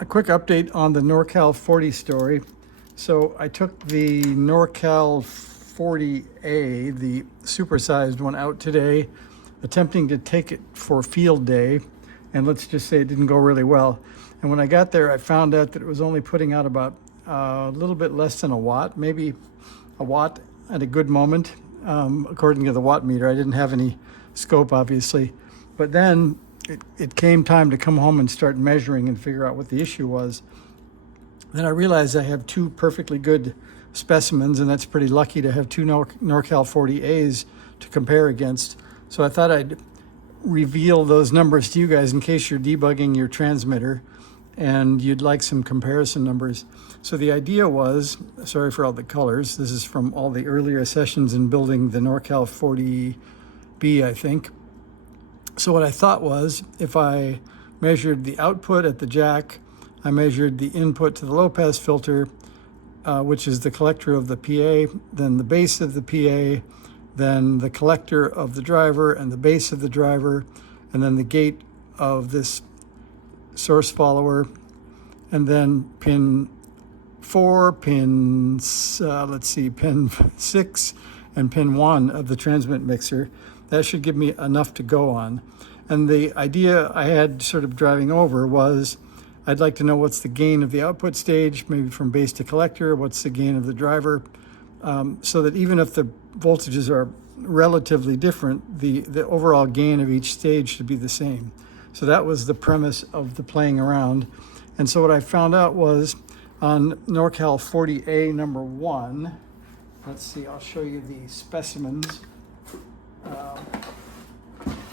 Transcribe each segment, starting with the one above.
A quick update on the Norcal 40 story. So I took the Norcal 40A, the supersized one, out today, attempting to take it for field day, and let's just say it didn't go really well. And when I got there, I found out that it was only putting out about a little bit less than a watt, maybe a watt at a good moment, according to the watt meter. I didn't have any scope, obviously, but then it came time to come home and start measuring and figure out what the issue was. Then I realized I have two perfectly good specimens, and that's pretty lucky to have two Norcal 40As to compare against. So I thought I'd reveal those numbers to you guys in case you're debugging your transmitter and you'd like some comparison numbers. So the idea was, sorry for all the colors, this is from all the earlier sessions in building the Norcal 40B, I think. So what I thought was, if I measured the output at the jack, I measured the input to the low-pass filter, which is the collector of the PA, then the base of the PA, then the collector of the driver and the base of the driver, and then the gate of this source follower, and then pin 4, pin 6, and pin 1 of the transmit mixer. That should give me enough to go on. And the idea I had sort of driving over was, I'd like to know what's the gain of the output stage, maybe from base to collector, what's the gain of the driver, so that even if the voltages are relatively different, the overall gain of each stage should be the same. So that was the premise of the playing around. And so what I found out was on Norcal 40A number 1, let's see, I'll show you the specimens.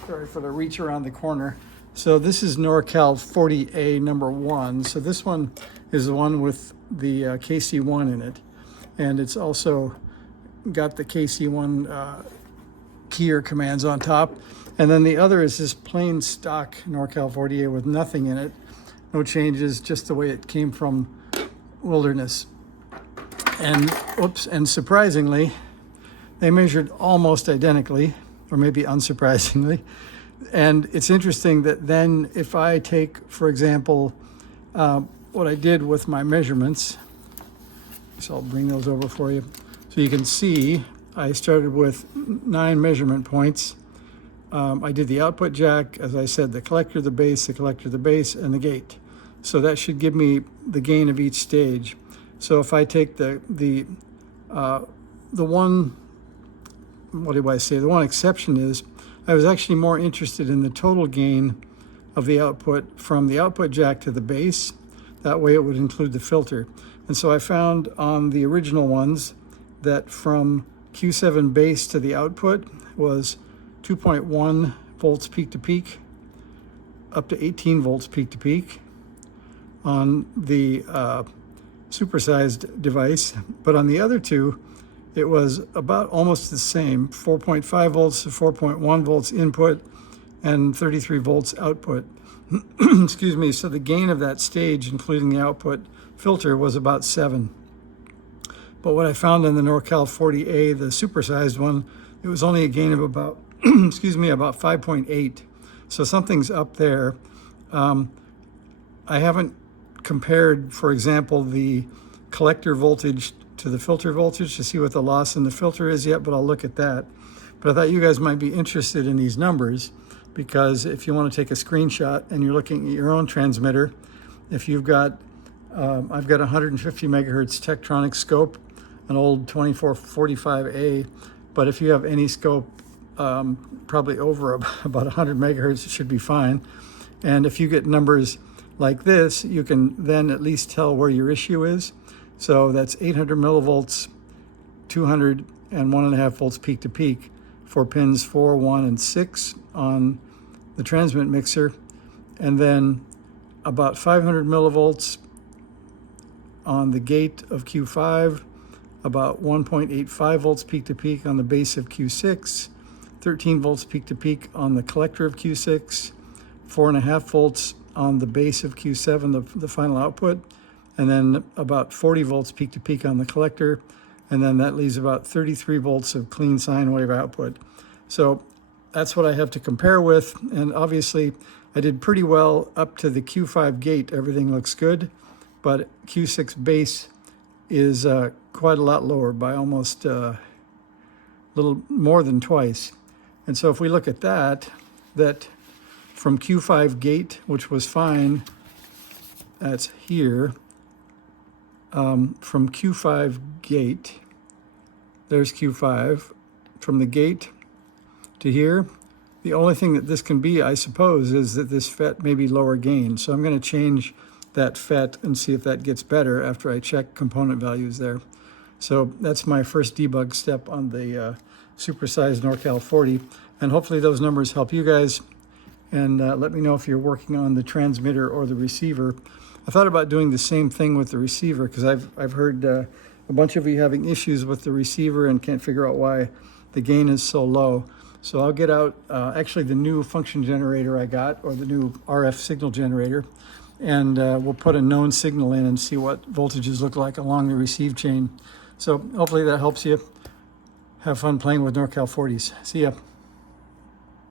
Sorry for the reach around the corner. So this is Norcal 40A number 1. So this one is the one with the KC1 in it. And it's also got the KC1 keyer commands on top. And then the other is this plain stock Norcal 40A with nothing in it. No changes, just the way it came from Wilderness. And surprisingly, they measured almost identically, or maybe unsurprisingly. And it's interesting that then if I take, for example, what I did with my measurements, so I'll bring those over for you. So you can see I started with 9 measurement points. I did the output jack, as I said, the collector, the base, and the gate. So that should give me the gain of each stage. So if I take the one, what do I say? The one exception is I was actually more interested in the total gain of the output from the output jack to the base. That way it would include the filter. And so I found on the original ones that from Q7 base to the output was 2.1 volts peak to peak, up to 18 volts peak to peak on the supersized device. But on the other two, it was about almost the same, 4.5 volts to 4.1 volts input and 33 volts output. Excuse me. So the gain of that stage, including the output filter, was about 7. But what I found in the Norcal 40A, the supersized one, it was only a gain of about, about 5.8. So something's up there. I haven't compared, for example, the collector voltage to the filter voltage to see what the loss in the filter is yet, but I'll look at that. But I thought you guys might be interested in these numbers, because if you want to take a screenshot and you're looking at your own transmitter, if you've got, I've got a 150 megahertz Tektronix scope, an old 2445A, but if you have any scope, probably over about 100 megahertz, it should be fine. And if you get numbers like this, you can then at least tell where your issue is. So that's 800 millivolts, 200 and 1.5 volts peak to peak for pins 4, 1, and 6 on the transmit mixer, and then about 500 millivolts on the gate of Q5, about 1.85 volts peak to peak on the base of Q6, 13 volts peak to peak on the collector of Q6, 4.5 volts on the base of Q7, the final output, and then about 40 volts peak to peak on the collector, and then that leaves about 33 volts of clean sine wave output. So that's what I have to compare with, and obviously I did pretty well up to the Q5 gate. Everything looks good, but Q6 base is quite a lot lower by almost a little more than twice. And so if we look at that from Q5 gate, which was fine, that's here, from Q5 gate, there's Q5, from the gate to here, the only thing that this can be, I suppose, is that this FET may be lower gain. So I'm going to change that FET and see if that gets better after I check component values there. So that's my first debug step on the supersized Norcal 40. And hopefully those numbers help you guys. And let me know if you're working on the transmitter or the receiver. I thought about doing the same thing with the receiver because I've heard a bunch of you having issues with the receiver and can't figure out why the gain is so low. So I'll get out actually the new function generator I got, or the new RF signal generator, and we'll put a known signal in and see what voltages look like along the receive chain. So hopefully that helps you. Have fun playing with Norcal 40s. See ya.